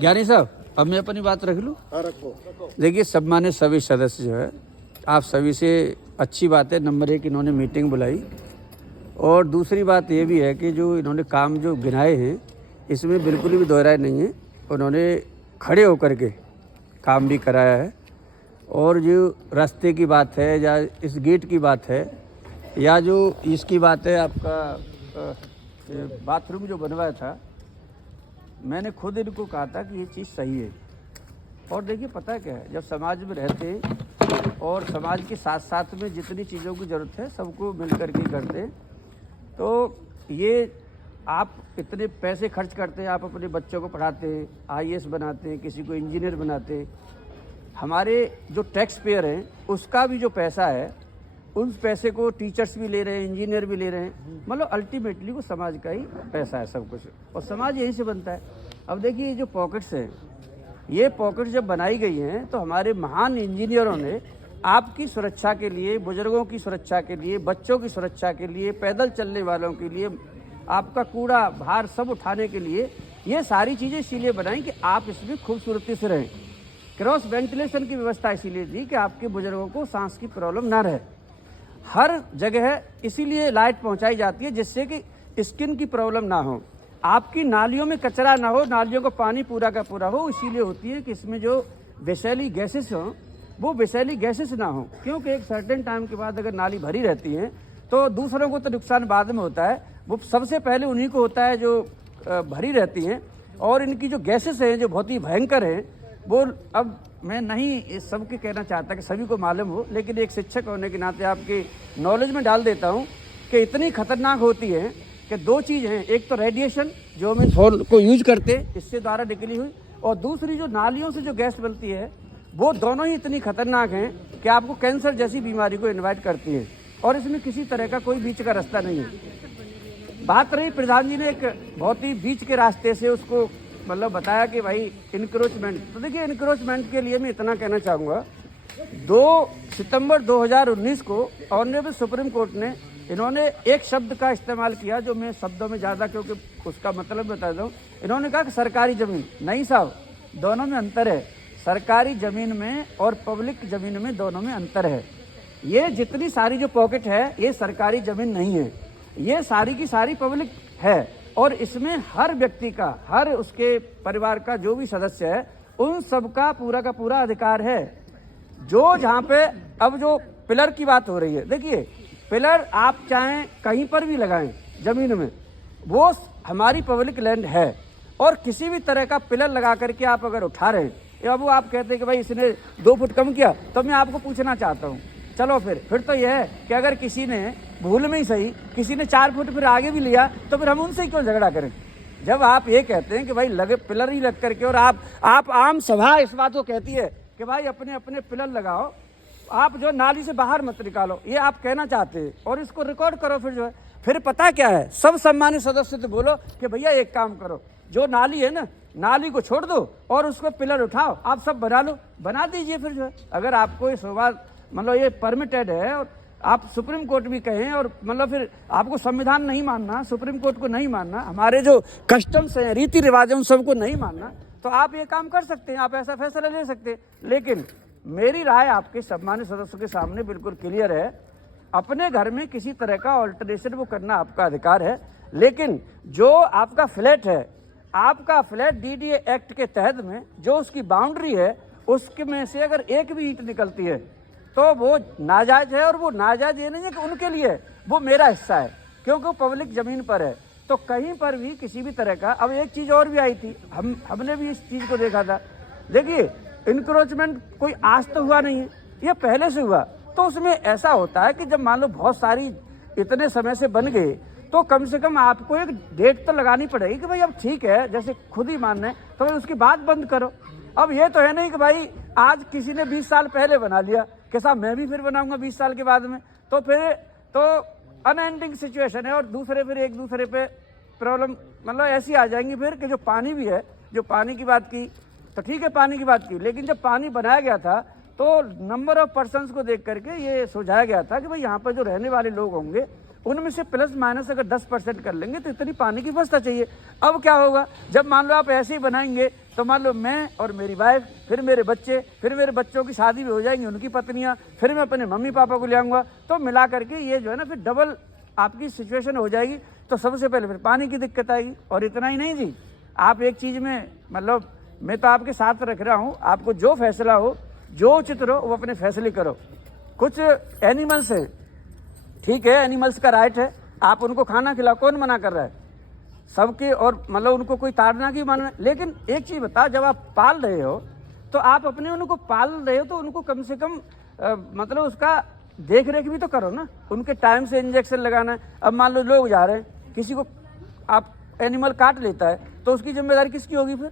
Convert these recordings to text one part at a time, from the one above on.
ज्ञानी साहब, अब मैं अपनी बात रख लूँ? रखो। देखिए, सम्मानित सभी सदस्य जो है, आप सभी से अच्छी बात है, नंबर 1 इन्होंने मीटिंग बुलाई, और दूसरी बात ये भी है कि जो इन्होंने काम जो गिनाए हैं इसमें बिल्कुल भी दोहराए नहीं है। उन्होंने खड़े होकर के काम भी कराया है, और जो रास्ते की बात है या इस गेट की बात है या जो इसकी बात है, आपका बाथरूम जो बनवाया था, मैंने खुद इनको कहा था कि ये चीज़ सही है। और देखिए, पता है क्या है, जब समाज में रहते हैं और समाज के साथ साथ में जितनी चीज़ों की ज़रूरत है सबको मिल कर के करते हैं, तो ये आप इतने पैसे खर्च करते हैं, आप अपने बच्चों को पढ़ाते हैं, IAS बनाते हैं, किसी को इंजीनियर बनाते हैं, हमारे जो टैक्स पेयर हैं उसका भी जो पैसा है, उस पैसे को टीचर्स भी ले रहे हैं, इंजीनियर भी ले रहे हैं, मतलब अल्टीमेटली वो समाज का ही पैसा है सब कुछ, और समाज यहीं से बनता है। अब देखिए, ये जो पॉकेट्स हैं, ये पॉकेट्स जब बनाई गई हैं तो हमारे महान इंजीनियरों ने आपकी सुरक्षा के लिए, बुजुर्गों की सुरक्षा के लिए, बच्चों की सुरक्षा के लिए, पैदल चलने वालों के लिए, आपका कूड़ा भार सब उठाने के लिए ये सारी चीज़ें इसीलिए बनाई कि आप इसमें खूबसूरती से रहें। क्रॉस वेंटिलेशन की व्यवस्था इसीलिए दी कि आपके बुजुर्गों को सांस की प्रॉब्लम ना रहे। हर जगह इसीलिए लाइट पहुंचाई जाती है जिससे कि स्किन की प्रॉब्लम ना हो, आपकी नालियों में कचरा ना हो, नालियों का पानी पूरा का पूरा हो। इसीलिए होती है कि इसमें जो विषैली गैसेस हों वो विषैली गैसेस ना हो, क्योंकि एक सर्टेन टाइम के बाद अगर नाली भरी रहती है तो दूसरों को तो नुकसान बाद में होता है, वो सबसे पहले उन्हीं को होता है जो भरी रहती हैं। और इनकी जो गैसेस हैं जो बहुत ही भयंकर हैं, वो अब मैं नहीं सबके कहना चाहता कि सभी को मालूम हो, लेकिन एक शिक्षक होने के नाते आपके नॉलेज में डाल देता हूँ कि इतनी खतरनाक होती है कि दो चीज़ हैं, एक तो रेडिएशन जो हम फोन को यूज करते हैं इससे द्वारा निकली हुई, और दूसरी जो नालियों से जो गैस बनती है, वो दोनों ही इतनी खतरनाक हैं कि आपको कैंसर जैसी बीमारी को इन्वाइट करती है, और इसमें किसी तरह का कोई बीच का रास्ता नहीं है। बात रही, प्रधान जी ने एक बहुत ही बीच के रास्ते से उसको मतलब बताया कि भाई इंक्रोचमेंट, तो देखिए इंक्रोचमेंट के लिए मैं इतना कहना चाहूँगा, 2 सितंबर 2019 को ऑनरेबल सुप्रीम कोर्ट ने इन्होंने एक शब्द का इस्तेमाल किया जो मैं शब्दों में ज़्यादा, क्योंकि उसका मतलब बता दूँ, इन्होंने कहा कि सरकारी ज़मीन नहीं साहब, दोनों में अंतर है। सरकारी ज़मीन में और पब्लिक ज़मीन में दोनों में अंतर है। ये जितनी सारी जो पॉकेट है ये सरकारी ज़मीन नहीं है, ये सारी की सारी पब्लिक है, और इसमें हर व्यक्ति का, हर उसके परिवार का जो भी सदस्य है, उन सब का पूरा अधिकार है। जो जहाँ पे अब जो पिलर की बात हो रही है, देखिए पिलर आप चाहें कहीं पर भी लगाएं जमीन में, वो हमारी पब्लिक लैंड है, और किसी भी तरह का पिलर लगा करके आप अगर उठा रहे हैं, या वो आप कहते हैं कि भाई इसने 2 फुट कम किया, तो मैं आपको पूछना चाहता हूँ, चलो फिर तो यह है कि अगर किसी ने भूल में ही सही, किसी ने 4 फुट फिर आगे भी लिया, तो फिर हम उनसे क्यों झगड़ा करें? जब आप ये कहते हैं कि भाई लगे पिलर ही लग करके, और आप आम सभा इस बात को कहती है कि भाई अपने अपने पिलर लगाओ, आप जो नाली से बाहर मत निकालो, ये आप कहना चाहते हैं, और इसको रिकॉर्ड करो। फिर जो है, फिर पता क्या है, सब सम्मानित सदस्य से बोलो कि भैया एक काम करो, जो नाली है ना, नाली को छोड़ दो और उसको पिलर उठाओ, आप सब बना लो, बना दीजिए। फिर जो है, अगर आपको इस बात मतलब ये परमिटेड है, और आप सुप्रीम कोर्ट भी कहें, और मतलब फिर आपको संविधान नहीं मानना, सुप्रीम कोर्ट को नहीं मानना, हमारे जो कस्टम्स हैं, रीति रिवाज हैं, उन सबको नहीं मानना, तो आप ये काम कर सकते हैं, आप ऐसा फैसला ले सकते हैं। लेकिन मेरी राय आपके सम्मानित सदस्यों के सामने बिल्कुल क्लियर है, अपने घर में किसी तरह का ऑल्टरेशन वो करना आपका अधिकार है, लेकिन जो आपका फ्लैट है, आपका फ्लैट DDA एक्ट के तहत में जो उसकी बाउंड्री है, उसके में से अगर एक भी ईंट निकलती है तो वो नाजायज है, और वो नाजायज ये नहीं है कि उनके लिए, वो मेरा हिस्सा है, क्योंकि वो पब्लिक ज़मीन पर है। तो कहीं पर भी किसी भी तरह का, अब एक चीज़ और भी आई थी, हमने भी इस चीज़ को देखा था। देखिए, इंक्रोचमेंट कोई आज तो हुआ नहीं है, ये पहले से हुआ। तो उसमें ऐसा होता है कि जब मान लो बहुत सारी इतने समय से बन गए, तो कम से कम आपको एक डेट तो लगानी पड़ेगी कि भाई अब ठीक है, जैसे खुद ही मान रहे हैं, तो भाई उसके बाद बंद करो। अब ये तो है नहीं कि भाई आज किसी ने 20 साल पहले बना लिया कि साहब मैं भी फिर बनाऊंगा 20 साल के बाद में, तो फिर तो अनएंडिंग सिचुएशन है, और दूसरे फिर एक दूसरे पे प्रॉब्लम मतलब ऐसी आ जाएंगी फिर कि जो पानी भी है, जो पानी की बात की तो ठीक है, पानी की बात की, लेकिन जब पानी बनाया गया था तो नंबर ऑफ पर्सन्स को देख करके ये सुझाया गया था कि भाई यहाँ पर जो रहने वाले लोग होंगे उनमें से प्लस माइनस अगर 10% कर लेंगे तो इतनी पानी की व्यवस्था चाहिए। अब क्या होगा, जब मान लो आप ऐसे ही बनाएंगे तो मान लो मैं और मेरी वाइफ, फिर मेरे बच्चे, फिर मेरे बच्चों की शादी भी हो जाएंगी, उनकी पत्नियां, फिर मैं अपने मम्मी पापा को ले आऊँगा, तो मिला करके ये जो है ना फिर डबल आपकी सिचुएशन हो जाएगी। तो सबसे पहले फिर पानी की दिक्कत आएगी। और इतना ही नहीं जी, आप एक चीज़ में मतलब मैं तो आपके साथ रख रहा हूँ, आपको जो फैसला हो, जो उचित हो, वो अपने फैसले करो। कुछ एनिमल्स हैं, ठीक है, एनिमल्स का राइट है, आप उनको खाना खिलाओ, कौन मना कर रहा है, सबके, और मतलब उनको कोई ताड़ना की मान। लेकिन एक चीज़ बताओ, जब आप पाल रहे हो तो आप अपने उनको पाल रहे हो तो उनको कम से कम मतलब उसका देख रेख भी तो करो ना, उनके टाइम से इंजेक्शन लगाना है। अब मान लो लोग जा रहे हैं, किसी को आप एनिमल काट लेता है तो उसकी जिम्मेदारी किसकी होगी फिर?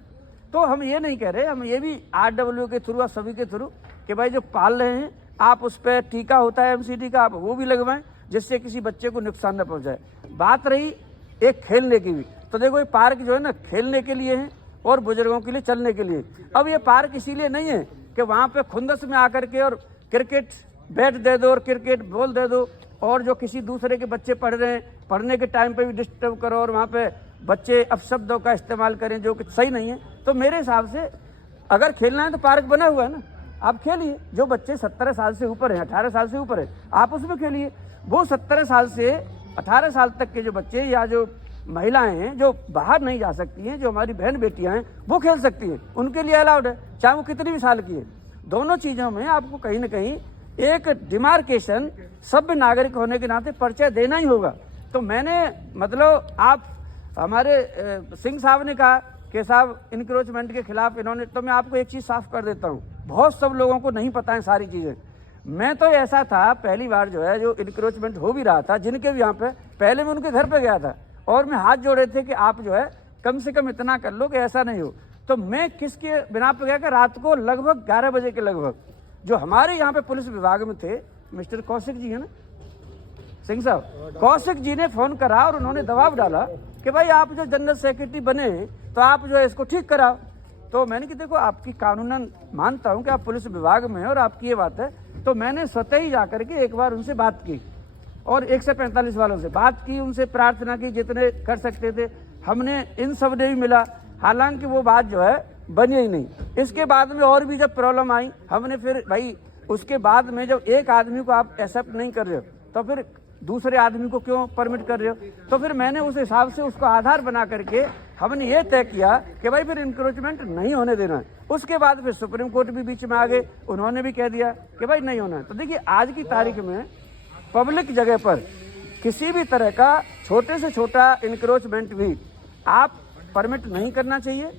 तो हम ये नहीं कह रहे, हम ये भी RWA के थ्रू और सभी के थ्रू कि भाई जो पाल रहे हैं आप उस पर टीका होता है MCD का, आप वो भी लगवाएं, जिससे किसी बच्चे को नुकसान न पहुंचाए। बात रही एक खेलने की भी, तो देखो ये पार्क जो है ना खेलने के लिए है और बुजुर्गों के लिए चलने के लिए। अब ये पार्क इसीलिए नहीं है कि वहाँ पे खुंदस में आकर के और क्रिकेट बैट दे दो और क्रिकेट बॉल दे दो, और जो किसी दूसरे के बच्चे पढ़ रहे हैं, पढ़ने के टाइम पे भी डिस्टर्ब करो और वहाँ पे बच्चे अपशब्दों का इस्तेमाल करें जो कि सही नहीं है। तो मेरे हिसाब से अगर खेलना है तो पार्क बना हुआ है ना, आप खेलिए। जो बच्चे 17 साल से ऊपर हैं, 18 साल से ऊपर है, आप उसमें खेलिए। वो 17 साल से 18 साल तक के जो बच्चे या जो महिलाएं हैं जो बाहर नहीं जा सकती हैं, जो हमारी बहन बेटियां हैं, वो खेल सकती हैं, उनके लिए अलाउड है, चाहे वो कितनी भी साल की है। दोनों चीज़ों में आपको कहीं ना कहीं एक डिमार्केशन सभ्य नागरिक होने के नाते परिचय देना ही होगा। तो मैंने मतलब आप हमारे सिंह साहब ने कहा कि साहब इंक्रोचमेंट के खिलाफ इन्होंने, तो मैं आपको एक चीज़ साफ कर देता हूँ, बहुत सब लोगों को नहीं पता है सारी चीज़ें। मैं तो ऐसा था पहली बार जो है जो इंक्रोचमेंट हो भी रहा था, जिनके भी यहाँ पे पहले मैं उनके घर पे गया था और मैं हाथ जोड़े थे कि आप जो है कम से कम इतना कर लो कि ऐसा नहीं हो। तो मैं किसके बिना पे गया कि रात को लगभग 11 बजे के लगभग जो हमारे यहाँ पे पुलिस विभाग में थे, मिस्टर कौशिक जी है ना, सिंह साहब, कौशिक जी ने फोन करा और उन्होंने दबाव डाला कि भाई आप जो जनरल सेक्रेटरी बने तो आप जो है इसको ठीक कराओ। तो मैंने कि देखो आपकी कानूनन मानता हूँ कि आप पुलिस विभाग में हैं और आपकी ये बात है। तो मैंने स्वतः ही जाकर के एक बार उनसे बात की और 145 वालों से बात की, उनसे प्रार्थना की, जितने कर सकते थे हमने, इन सब ने भी मिला। हालांकि वो बात जो है बनी ही नहीं। इसके बाद में और भी जब प्रॉब्लम आई, हमने फिर भाई उसके बाद में जब एक आदमी को आप एक्सेप्ट नहीं कर रहे हो तो फिर दूसरे आदमी को क्यों परमिट कर रहे हो? तो फिर मैंने उस हिसाब से उसको आधार बना करके हमने ये तय किया कि भाई फिर इंक्रोचमेंट नहीं होने देना है। उसके बाद फिर सुप्रीम कोर्ट भी बीच में आ गए, उन्होंने भी कह दिया कि भाई नहीं होना है। तो देखिए आज की तारीख में पब्लिक जगह पर किसी भी तरह का छोटे से छोटा इंक्रोचमेंट भी आप परमिट नहीं करना चाहिए,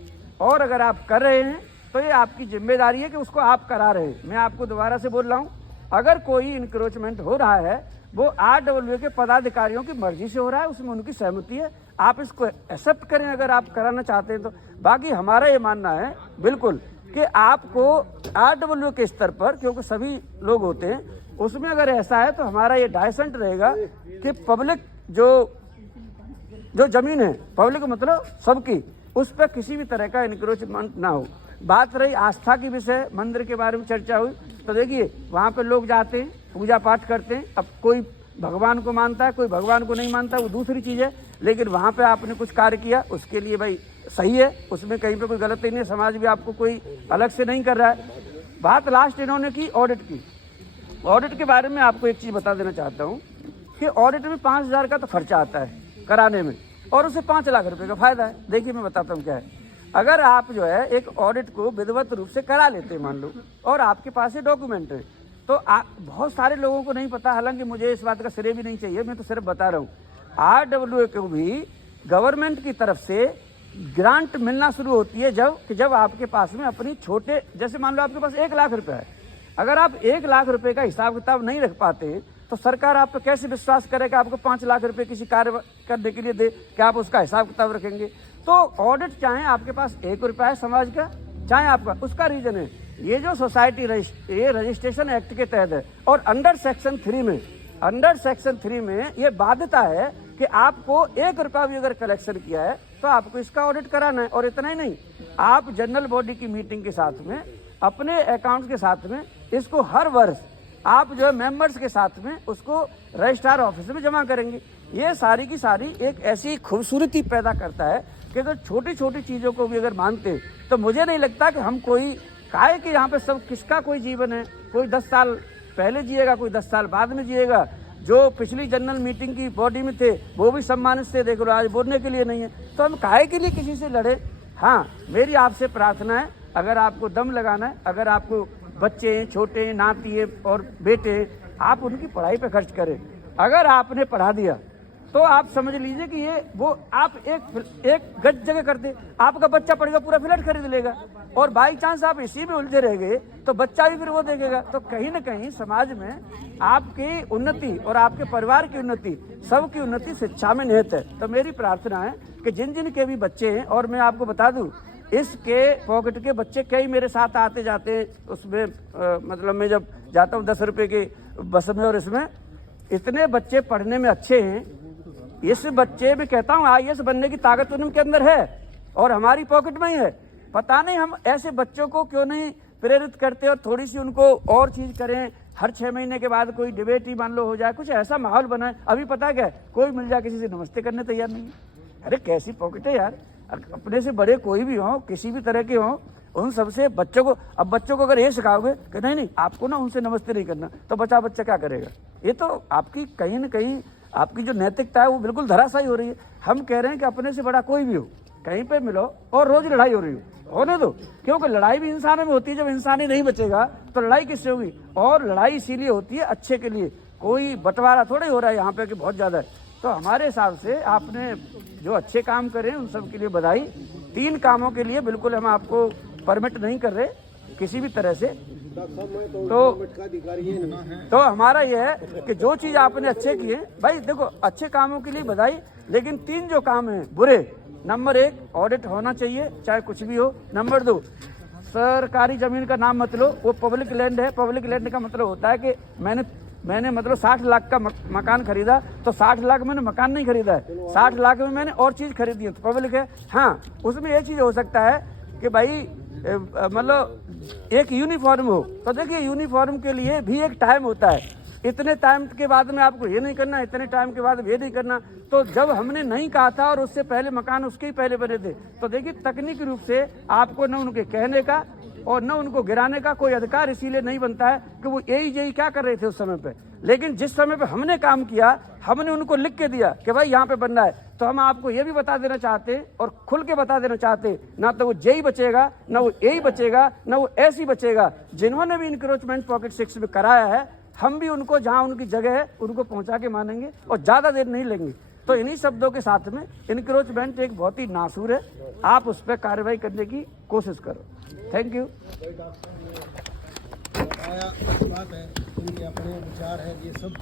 और अगर आप कर रहे हैं तो ये आपकी जिम्मेदारी है कि उसको आप करा रहे हैं। मैं आपको दोबारा से बोल रहा हूँ, अगर कोई इंक्रोचमेंट हो रहा है वो RWA के पदाधिकारियों की मर्जी से हो रहा है, उसमें उनकी सहमति है, आप इसको एक्सेप्ट करें अगर आप कराना चाहते हैं तो। बाकी हमारा ये मानना है बिल्कुल कि आपको RWA के स्तर पर, क्योंकि सभी लोग होते हैं उसमें, अगर ऐसा है तो हमारा ये डायसेंट रहेगा कि पब्लिक जो जमीन है, पब्लिक मतलब सबकी, उस पर किसी भी तरह का इंक्रोचमेंट ना हो। बात रही आस्था की विषय, मंदिर के बारे में चर्चा हुई, तो देखिए वहाँ पे लोग जाते हैं, पूजा पाठ करते हैं। अब कोई भगवान को मानता है, कोई भगवान को नहीं मानता, वो दूसरी चीज़ है, लेकिन वहाँ पे आपने कुछ कार्य किया उसके लिए भाई सही है, उसमें कहीं पे कोई गलती नहीं है, समाज भी आपको कोई अलग से नहीं कर रहा है। बात लास्ट इन्होंने की ऑडिट की। ऑडिट के बारे में आपको एक चीज़ बता देना चाहता हूँ कि ऑडिट में 5,000 का तो खर्चा आता है कराने में, और उसे 5 लाख रुपए का फायदा है। देखिए मैं बताता हूँ क्या है। अगर आप जो है एक ऑडिट को विधिवत रूप से करा लेते हैं मान लो, और आपके पास ये डॉक्यूमेंट है, तो बहुत सारे लोगों को नहीं पता, हालांकि मुझे इस बात का श्रेय भी नहीं चाहिए, मैं तो सिर्फ बता रहा हूँ, RWA को भी गवर्नमेंट की तरफ से ग्रांट मिलना शुरू होती है जब आपके पास में अपनी छोटे, जैसे मान लो आपके पास 1 लाख रुपए है, अगर आप 1 लाख रुपए का हिसाब किताब नहीं रख पाते तो सरकार आप पे कैसे विश्वास करेगा आपको 5 लाख रुपए किसी कार्य करने के लिए दे कि आप उसका हिसाब किताब रखेंगे? तो ऑडिट चाहे आपके पास 1 रुपया है समाज का, चाहे आपका, उसका रीजन है ये जो सोसाइटी ये रजिस्ट्रेशन एक्ट के तहत है, और अंडर सेक्शन 3 में ये बाध्यता है कि आपको 1 रुपया भी अगर कलेक्शन किया है तो आपको इसका ऑडिट कराना है। और इतना ही नहीं, आप जनरल बॉडी की मीटिंग के साथ में, अपने अकाउंट के साथ में इसको हर वर्ष आप जो है मेंबर्स के साथ में उसको रजिस्ट्रार ऑफिस में जमा करेंगे। ये सारी की सारी एक ऐसी खूबसूरती पैदा करता है कि अगर छोटी छोटी चीज़ों को भी अगर मानते तो मुझे नहीं लगता कि हम कोई काहे कि यहाँ पे सब किसका कोई जीवन है, कोई 10 साल पहले जिएगा, कोई 10 साल बाद में जिएगा। जो पिछली जनरल मीटिंग की बॉडी में थे वो भी सम्मानित थे, देख लो आज बोलने के लिए नहीं है, तो हम काहे के लिए किसी से लड़े। हाँ, मेरी आपसे प्रार्थना है, अगर आपको दम लगाना है, अगर आपको बच्चे हैं, छोटे हैं, नाती है और बेटे हैं, आप उनकी पढ़ाई पे खर्च करें। अगर आपने पढ़ा दिया तो आप समझ लीजिए कि ये वो आप एक गज जगह कर दे, आपका बच्चा पढ़ेगा पूरा फ्लैट खरीद लेगा, और बाई चांस आप इसी में उलझे रह गए तो बच्चा भी फिर वो देखेगा। तो कहीं ना कहीं समाज में आपकी उन्नति और आपके परिवार की उन्नति, सबकी उन्नति शिक्षा में निहित है। तो मेरी प्रार्थना है कि जिन जिन के भी बच्चे हैं, और मैं आपको बता दूं इसके पॉकेट के बच्चे कई मेरे साथ आते जाते हैं, उसमें मतलब मैं जब जाता हूँ 10 रुपये की बस में, और इसमें इतने बच्चे पढ़ने में अच्छे हैं। इस बच्चे में कहता हूँ IAS बनने की ताकत उनके अंदर है और हमारी पॉकेट में ही है। पता नहीं हम ऐसे बच्चों को क्यों नहीं प्रेरित करते और थोड़ी सी उनको और चीज करें। हर 6 महीने के बाद कोई डिबेट ही मान लो हो जाए, कुछ ऐसा माहौल बनाए। अभी पता क्या, कोई मिल जाए किसी से नमस्ते करने तैयार नहीं है। अरे कैसी पॉकेट है यार, अपने से बड़े कोई भी हो, किसी भी तरह के हो, उन सबसे बच्चों को, अब बच्चों को अगर ये सिखाओगे कि नहीं नहीं आपको ना उनसे नमस्ते नहीं करना, तो बच्चा क्या करेगा। ये तो आपकी कहीं ना कहीं आपकी जो नैतिकता है वो बिल्कुल धराशायी हो रही है। हम कह रहे हैं कि अपने से बड़ा कोई भी हो, कहीं पे मिलो और रोज लड़ाई हो रही हो, होने दो, क्योंकि लड़ाई भी इंसानों में होती है। जब इंसान ही नहीं बचेगा तो लड़ाई किससे होगी। और लड़ाई इसीलिए होती है अच्छे के लिए, कोई बंटवारा थोड़ा हो रहा है यहाँ पे कि बहुत ज्यादा है। तो हमारे हिसाब से आपने जो अच्छे काम करे उन सब के लिए बधाई। 3 कामों के लिए बिल्कुल हम आपको परमिट नहीं कर रहे किसी भी तरह से। तो हमारा यह है कि जो चीज आपने अच्छे किए, भाई देखो अच्छे कामों के लिए बधाई, लेकिन 3 जो काम हैं बुरे, नंबर 1 ऑडिट होना चाहिए चाहे कुछ भी हो। नंबर 2 सरकारी जमीन का नाम मत लो, वो पब्लिक लैंड है। पब्लिक लैंड का मतलब होता है कि मैंने मतलब 60 लाख का मकान खरीदा तो 60 लाख मैंने मकान नहीं खरीदा है, 60 लाख में मैंने और चीज खरीदी है तो पब्लिक है। हाँ, उसमें एक चीज हो सकता है कि भाई मतलब एक यूनिफॉर्म हो, तो देखिए यूनिफॉर्म के लिए भी एक टाइम होता है, इतने टाइम के बाद में आपको ये नहीं करना, इतने टाइम के बाद ये नहीं करना। तो जब हमने नहीं कहा था और उससे पहले मकान उसके ही पहले बने थे, तो देखिए तकनीकी रूप से आपको न उनके कहने का और न उनको गिराने का कोई अधिकार इसीलिए नहीं बनता है कि वो यही क्या कर रहे थे उस समय पे। लेकिन जिस समय पे हमने काम किया, हमने उनको लिख के दिया कि भाई यहाँ पे बनना है, तो हम आपको ये भी बता देना चाहते और खुल के बता देना चाहते, ना तो वो जेई बचेगा, ना वो ए बचेगा, ना वो ऐसी बचेगा। जिन्होंने भी इंक्रोचमेंट पॉकेट 6 में कराया है, हम भी उनको जहां उनकी जगह है उनको पहुंचा के मानेंगे और ज्यादा देर नहीं लेंगे। तो इन्हीं शब्दों के साथ में इंक्रोचमेंट एक बहुत ही नासूर है, आप उस पर कार्रवाई करने की कोशिश करो। Thank you. बात है, उनके अपने विचार है, ये सब